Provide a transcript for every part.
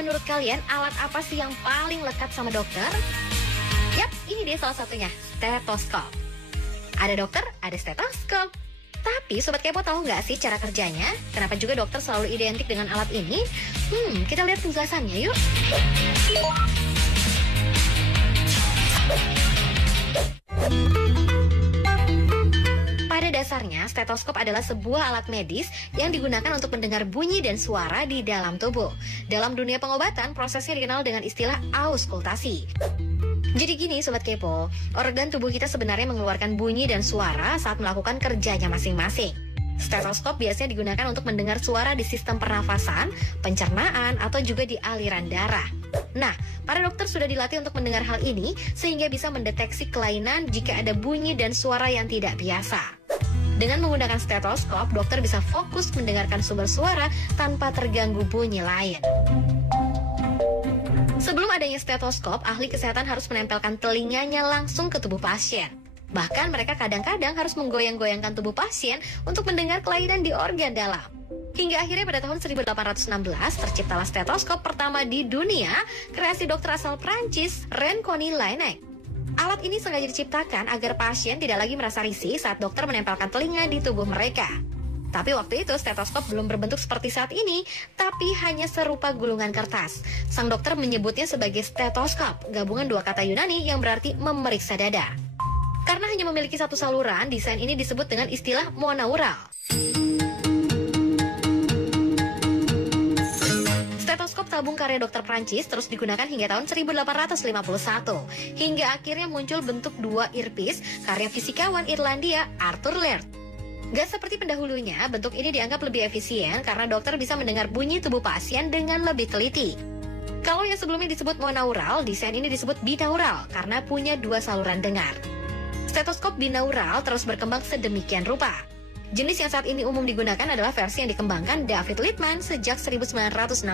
menurut kalian alat apa sih yang paling lekat sama dokter? Yap, ini dia salah satunya, stetoskop. Ada dokter, ada stetoskop. Tapi Sobat Kepo tahu nggak sih cara kerjanya? Kenapa juga dokter selalu identik dengan alat ini? Kita lihat penjelasannya yuk. Pada dasarnya, stetoskop adalah sebuah alat medis yang digunakan untuk mendengar bunyi dan suara di dalam tubuh. Dalam dunia pengobatan, prosesnya dikenal dengan istilah auskultasi. Jadi gini Sobat Kepo, organ tubuh kita sebenarnya mengeluarkan bunyi dan suara saat melakukan kerjanya masing-masing. Stetoskop biasanya digunakan untuk mendengar suara di sistem pernafasan, pencernaan, atau juga di aliran darah. Nah, para dokter sudah dilatih untuk mendengar hal ini sehingga bisa mendeteksi kelainan jika ada bunyi dan suara yang tidak biasa. Dengan menggunakan stetoskop, dokter bisa fokus mendengarkan sumber suara tanpa terganggu bunyi lain. Sebelum adanya stetoskop, ahli kesehatan harus menempelkan telinganya langsung ke tubuh pasien. Bahkan mereka kadang-kadang harus menggoyang-goyangkan tubuh pasien untuk mendengar kelainan di organ dalam. Hingga akhirnya pada tahun 1816 terciptalah stetoskop pertama di dunia, kreasi dokter asal Prancis, Renconi Laennec. Alat ini sengaja diciptakan agar pasien tidak lagi merasa risih saat dokter menempelkan telinga di tubuh mereka. Tapi waktu itu stetoskop belum berbentuk seperti saat ini, tapi hanya serupa gulungan kertas. Sang dokter menyebutnya sebagai stetoskop, gabungan dua kata Yunani yang berarti memeriksa dada. Karena hanya memiliki satu saluran, desain ini disebut dengan istilah monaural. Stetoskop tabung karya dokter Prancis terus digunakan hingga tahun 1851, hingga akhirnya muncul bentuk dua earpiece karya fisikawan Irlandia Arthur Laird. Gak seperti pendahulunya, bentuk ini dianggap lebih efisien karena dokter bisa mendengar bunyi tubuh pasien dengan lebih teliti. Kalau yang sebelumnya disebut monaural, desain ini disebut binaural karena punya dua saluran dengar. Stetoskop binaural terus berkembang sedemikian rupa. Jenis yang saat ini umum digunakan adalah versi yang dikembangkan David Littman sejak 1965.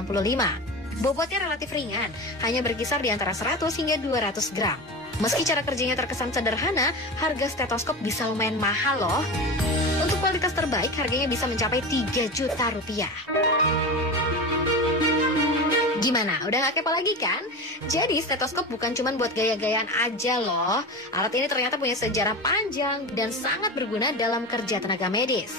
Bobotnya relatif ringan, hanya berkisar di antara 100 hingga 200 gram. Meski cara kerjanya terkesan sederhana, harga stetoskop bisa lumayan mahal loh. Untuk kualitas terbaik, harganya bisa mencapai 3 juta rupiah. Gimana? Udah gak kepo lagi kan? Jadi stetoskop bukan cuma buat gaya-gayaan aja loh. Alat ini ternyata punya sejarah panjang dan sangat berguna dalam kerja tenaga medis.